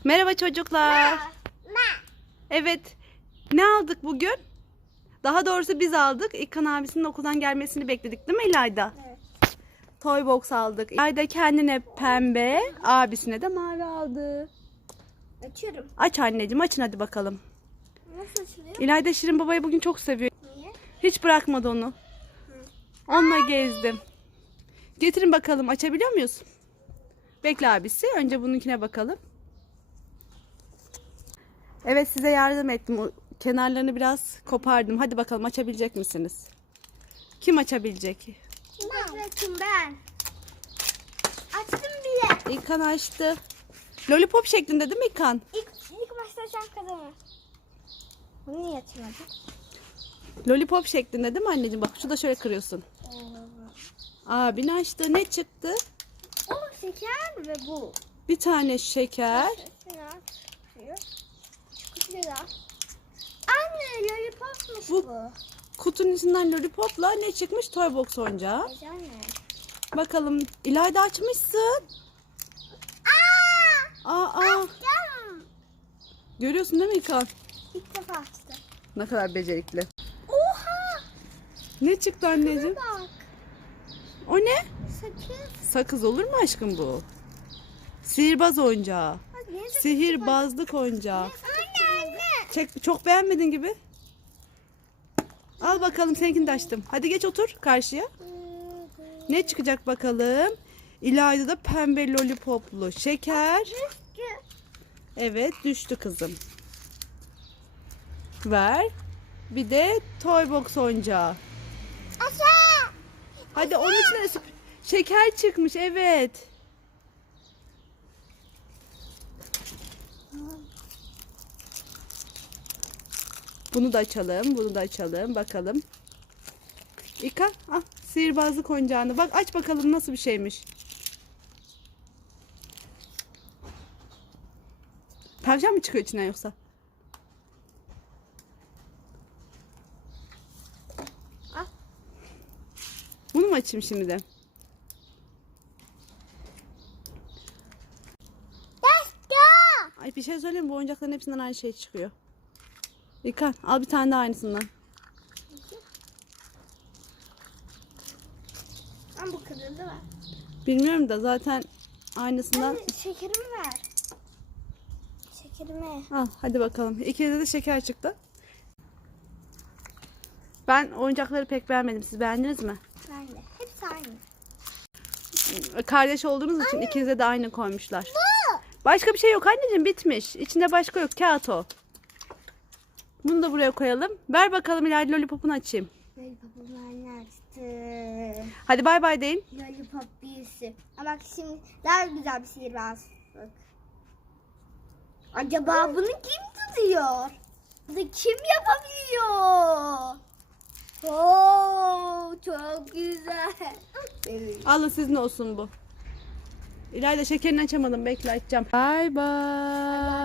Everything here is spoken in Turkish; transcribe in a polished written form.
Merhaba çocuklar. Evet. Ne aldık bugün? Daha doğrusu biz aldık. İlkan abisinin okuldan gelmesini bekledik değil mi İlayda? Evet. Toy box aldık. İlayda kendine pembe, abisine de mavi aldı. Açıyorum. Aç anneciğim, açın hadi bakalım. Nasıl açılıyor? İlayda Şirin babayı bugün çok seviyor. Niye? Hiç bırakmadı onu. Onunla gezdim. Getirin bakalım, açabiliyor muyuz? Bekle abisi. Önce bununkine bakalım. Evet, size yardım ettim. O kenarlarını biraz kopardım. Hadi bakalım, açabilecek misiniz? Kim açabilecek? Ben. Açtım bile. İlkan açtı. Lollipop şeklinde değil mi İlkan? İlk başta sen kazanır. Bunu niye açmadın? Lollipop şeklinde değil mi anneciğim? Bak şu da şöyle kırıyorsun. Abin açtı. Ne çıktı? O şeker ve bu. Bir tane şeker. Anne lollipopmuş Bu- bu. Kutunun içinden lollipopla ne çıkmış? Toy box oyuncağı. Anne. Bakalım. İlayda açmışsın. Aa. Açtım. Görüyorsun değil mi İlkan? İlk defa açtım. Ne kadar becerikli. Oha. Ne çıktı anneciğim? Bak. O ne? Sakız. Sakız olur mu aşkım bu? Sihirbaz oyuncağı. Sihirbazlık oyuncağı. Anne. Çok beğenmedin gibi. Al bakalım, seninkini de açtım. Hadi geç otur karşıya. Ne çıkacak bakalım? İlayda da pembe lollipoplu şeker. Evet, düştü kızım. Ver. Bir de toy box oyuncağı. Hadi onun içine de şeker çıkmış, evet. Bunu da açalım, bunu da açalım. Bakalım. İlkan, ah, sihirbazlık oyuncağını. Bak, aç bakalım nasıl bir şeymiş. Tavşan mı çıkıyor içinden yoksa? Al. Bunu mu açayım şimdi de? Ay, bir şey söyleyeyim mi? Bu oyuncakların hepsinden aynı şey çıkıyor. İlkan, al bir tane daha aynısından. Ama bu kırıldı var. Bilmiyorum da zaten aynısından. Anne şekerimi ver. Şekerimi. Al hadi bakalım. İkide de şeker çıktı. Ben oyuncakları pek beğenmedim. Siz beğendiniz mi? Ben de. Hepsi aynı. Kardeş olduğunuz için ikinize de aynı koymuşlar. Başka bir şey yok anneciğim, bitmiş. İçinde başka yok, kağıt o. Bunu da buraya koyalım. Ver bakalım İlayda, lollipopunu açayım. Lollipop'u ben açtım. Hadi bay bay deyin. Lollipop birisi. Ama bak şimdi daha güzel bir sihirbazlık. Acaba bunu kim tutuyor? Bunu kim yapabiliyor? Oo, çok güzel. Alın, sizin olsun bu. İlayda şekerini açamadım. Bekle, açacağım. Bay bay.